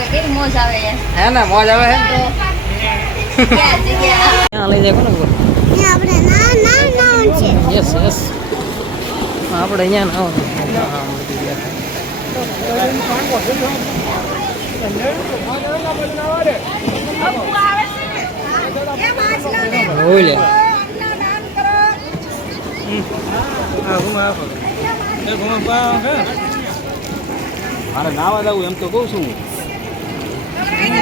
આવે કેવી મોજ આવે યાર. હે ને મોજ આવે હે તો ક્યાં જગ્યા ત્યાં લઈ જાય કોને આપણે ના છે. યસ યસ આપણે અહીંયા ના મારે નાવા જવું એમ તો કઉ છું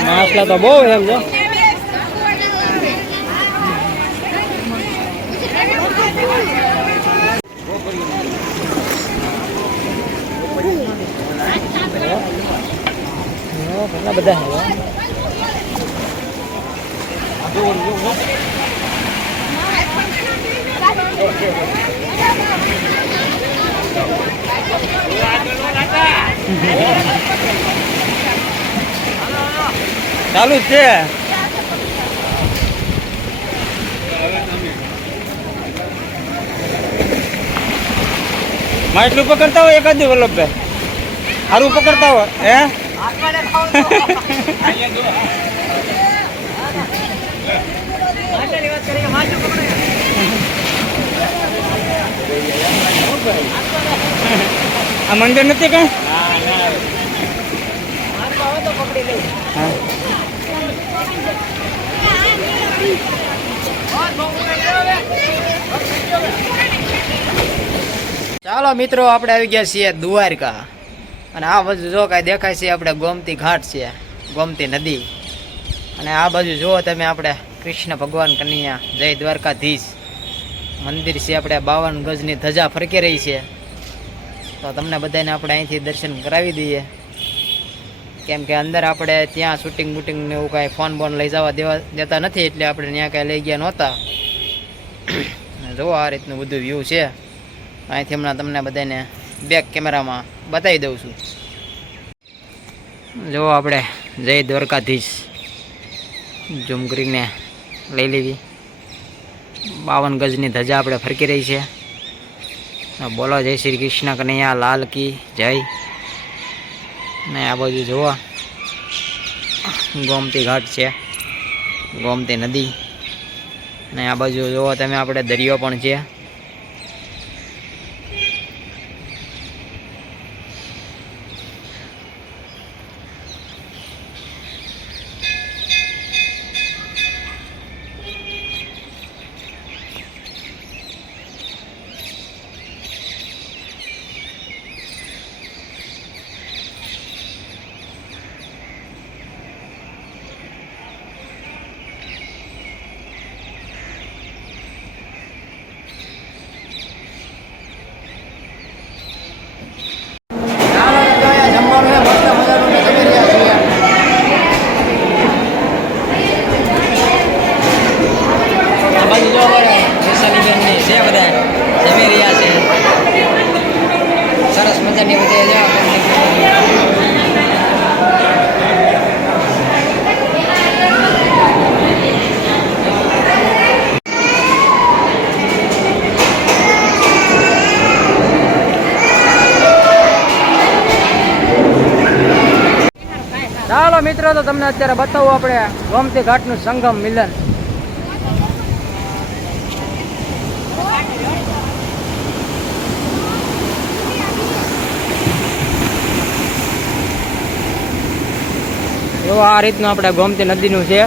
માછલા તો બહુ એમ જો કેટલા બધા ચાલુ જ છે માછલું પકડતા હોય એકાદ વલ્લભભાઈ સારું પકડતા હોય હે આ મંદિર નથી કઈ ચાલો મિત્રો આપણે આવી ગયા છીએ દ્વારકા અને આ બાજુ જો કાંઈ દેખાય છે આપણે ગોમતી ઘાટ છે ગોમતી નદી અને આ બાજુ જુઓ તમે આપણે કૃષ્ણ ભગવાન કનૈયા જય દ્વારકાધીશ મંદિર છે આપણે 52 ગજની ધજા ફરકી રહી છે તો તમને બધાને આપણે અહીંથી દર્શન કરાવી દઈએ કેમ કે અંદર આપણે ત્યાં શૂટિંગ બૂટિંગ ને એવું કાંઈ ફોન બોન લઈ જવા દેતા નથી એટલે આપણે ત્યાં કાંઈ લઈ ગયા નહોતા જુઓ આ રીતનું બધું વ્યૂ છે અહીંથી હમણાં તમને બધાને બેક કેમેરામાં બતાવી દઉં છું જુઓ આપણે જય દ્વારકાધીશ ઝૂમ કરીને લઈ લેવી 52 ગજની ધજા આપણે ફરકી રહી છે બોલો જય શ્રી કૃષ્ણ કનૈયા લાલ કી જય ને આ બાજુ જુઓ ગોમતી ઘાટ છે ગોમતી નદી ને આ બાજુ જુઓ તમે આપણે દરિયો પણ છે સરસ મજાની બધી ચાલો મિત્રો તો તમને અત્યારે બતાવું આપણે ગોમતી ઘાટનું સંગમ મિલન જો આ રીતનું આપણે ગોમતી નદીનું છે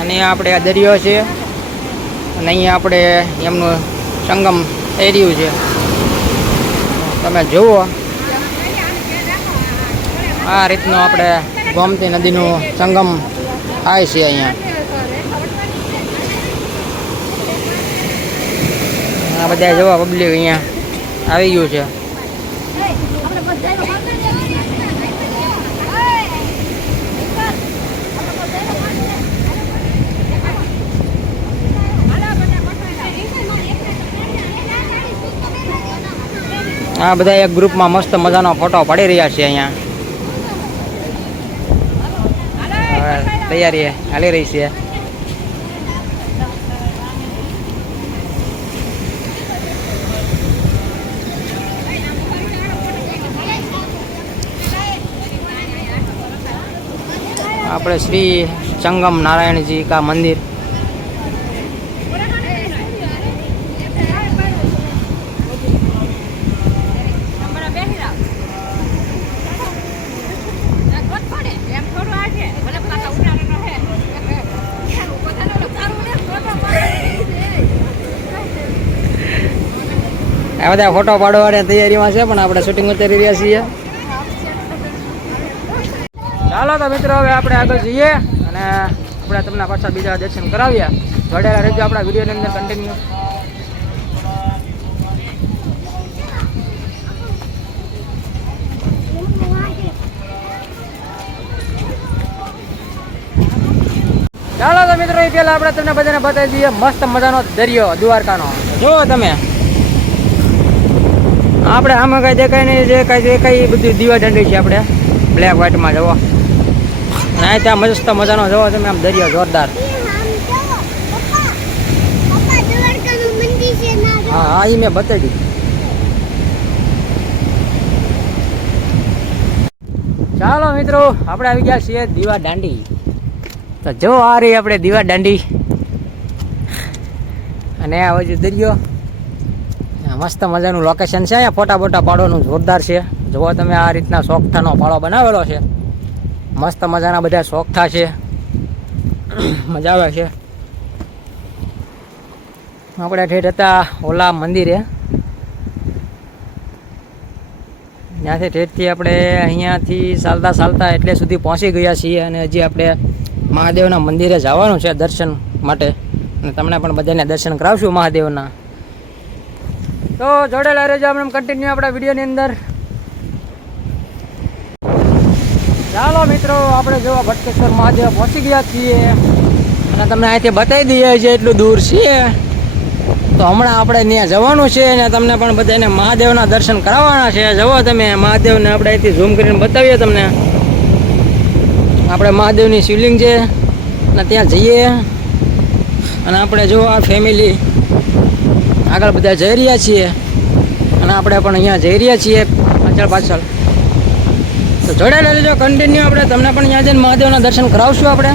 અને આપણે આ દરિયો છે અને અહીંયા આપણે એમનું સંગમ થઈ રહ્યું છે તમે જુઓ આ રીતનું આપણે ગોમતી નદીનું સંગમ થાય છે અહીંયા આ બધા જોવા પબ્લિક અહીંયા આવી ગયું છે આ બધા એક ગ્રુપમાં મસ્ત મજાનો ફોટો પાડી રહ્યા છે અહીંયા તૈયારી હાલી રહી છે આપણે શ્રી ચંગમ નારાયણજી કા મંદિર. આ બધા ફોટો પાડવાની તૈયારીમાં છે, પણ આપણે શૂટિંગ ઉતારી રહ્યા છીએ. ચાલો તો મિત્રો, હવે આપણે આગળ જઈએ અને આપણે તમને પાછા બીજા દર્શન કરાવ્યા. જોડેલા રહેજો આપણા વિડીયોની અંદર કન્ટિન્યુ. ચાલો તો મિત્રો, એ પહેલા આપણે તમને બધાને બતાવી દઈએ મસ્ત મજાનો દરિયો દ્વારકાનો. જુઓ તમે, આપણે આમાં કઈ દેખાય નહીં, જે કઈ બધું દીવા દંડી છે આપણે બ્લેક વ્હાઈટમાં. જુઓ, અને અહીં ત્યાં મસ્ત મજાનો જુઓ તમે આમ દરિયો જોરદાર. હા હા, એ મેં બતાવી દીધું. ચાલો મિત્રો, આપણે આવી ગયા છીએ દીવા દાંડી. તો જો આ રહી આપણે દીવા દાંડી, અને આ બાજુ દરિયો. મસ્ત મજાનું લોકેશન છે. અહીંયા ફોટા બોટા પાડવાનું જોરદાર છે. જુઓ તમે, આ રીતના સોગઠાનો પાળો બનાવેલો છે. મસ્ત મજાના બધા સોગઠા છે, મજા આવે છે. આપણે ઠેઠ હતા ઓલા મંદિરે, ત્યાંથી ઠેઠથી આપણે અહીંયાથી ચાલતા ચાલતા એટલે સુધી પહોંચી ગયા છીએ. અને હજી આપણે મહાદેવના મંદિરે જવાનું છે દર્શન માટે, અને તમને પણ બધાને દર્શન કરાવશું મહાદેવના. તો જોડેલા રહેજો આપણે કન્ટિન્યુ આપણા વિડીયોની અંદર. ચાલો મિત્રો, આપણે જો ભટકેશ્વર મહાદેવ પહોંચી ગયા છીએ, અને તમને અહીંથી બતાવી દઈએ છીએ એટલું દૂર છીએ. તો હમણાં આપણે ત્યાં જવાનું છે, અને તમને પણ બધાને મહાદેવના દર્શન કરાવવાના છે. જુઓ તમે, મહાદેવને આપણે અહીંથી ઝૂમ કરીને બતાવીએ તમને. આપણે મહાદેવની શિવલિંગ છે, અને ત્યાં જઈએ. અને આપણે જો આ ફેમિલી આગળ બધા જઈ રહ્યા છીએ, અને આપણે પણ અહીંયા જઈ રહ્યા છીએ પાછળ. તો જોડેલા રહેજો કન્ટિન્યુ. આપણે તમને પણ અહીંયા જઈને મહાદેવના દર્શન કરાવશું આપણે.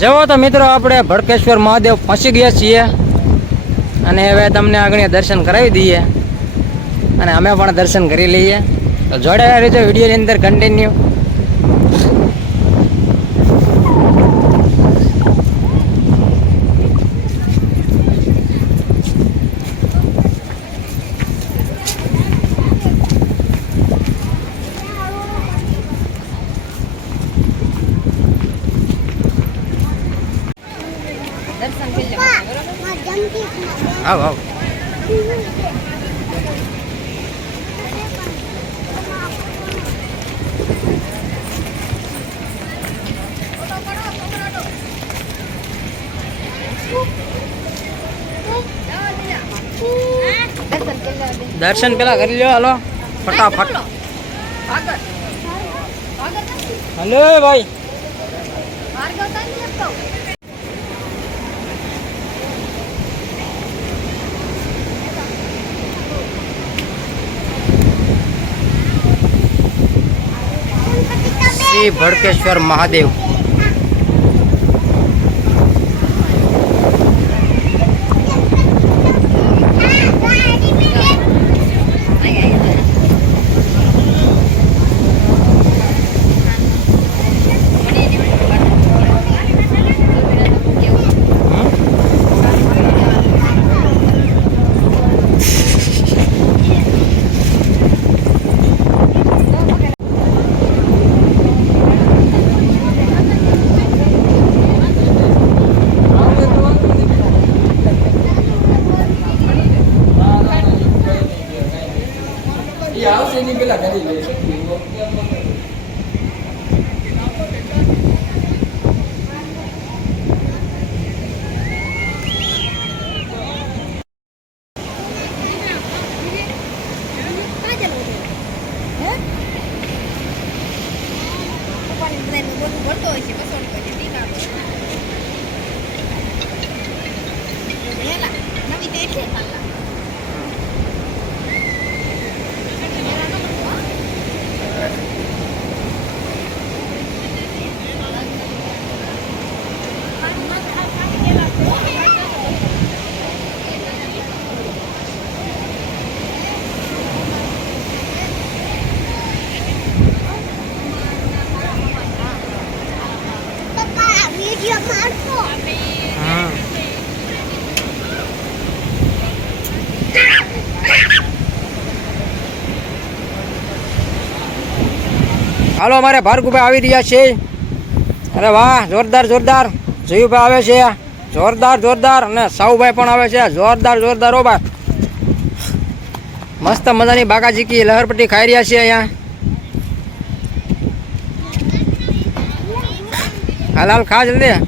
જુઓ તો મિત્રો, આપણે ભડકેશ્વર મહાદેવ પહોંચી ગયા છીએ, અને હવે તમને આગળ દર્શન કરાવી દઈએ, અને અમે પણ દર્શન કરી લઈએ. તો જોડેલા રહેજો વિડીયોની અંદર કન્ટિન્યુ. આવ આવ. દર્શન પેલા કરી લ્યો. હાલો ફટાફટ. હલો ભાઈ. શ્રી ભડકેશ્વર મહાદેવ. હાલો અમારે ભાર્ગુભાઈ આવી રહ્યા છે. અરે વાહ, જોરદાર જોરદાર. જયુભાઈ આવે છે જોરદાર જોરદાર, અને સાઉભાઈ પણ આવે છે જોરદાર જોરદાર. ઓ ભાઈ મસ્ત મજાની બાકાજીકી લહરપટ્ટી ખાઈ રહ્યા છીએ અહીંયા. હાલ હાલ ખા જલ્દી.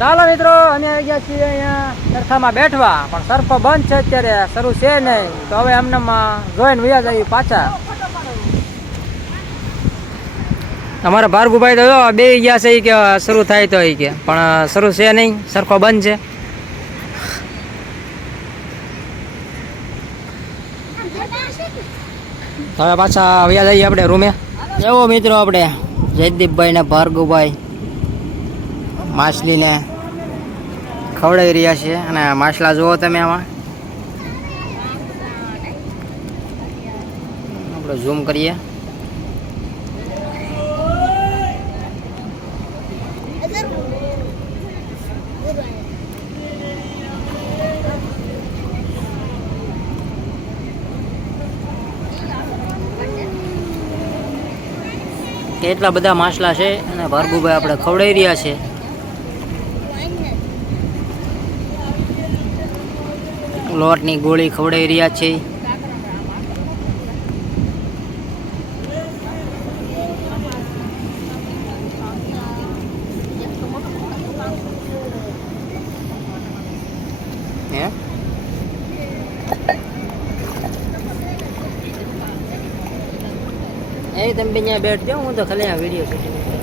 ચાલો મિત્રો, અમે આવી ગયા છીએ અહીંયા સરખામાં બેઠવા, પણ સરખો બંધ છે અત્યારે, શરૂ છે નહીં. તો હવે એમને જોઈને વ્યા જઈએ પાછા. અમારા ભાર્ગુભાઈ તો બે ગયા છે કે શરૂ થાય તો કે, પણ શરૂ છે નહીં, સરખો બંધ છે. હવે પાછા વ્યા જઈએ આપણે રૂમે. એવો મિત્રો આપણે જયદીપભાઈ ને ભાર્ગુભાઈ માછલીને ખવડાવી રહ્યા છે. અને માછલા જુઓ તમે, આમાં આપણે ઝૂમ કરીએ. કેટલા બધા માછલા છે અને ભાર્ગુભાઈ આપણે ખવડાવી રહ્યા છે. લોટની ગોળી ખવડાવી રહ્યા છે. એ તમે અહીંયા બેઠજો, હું તો ખાલી આ વિડીયો શૂટિંગ કરું.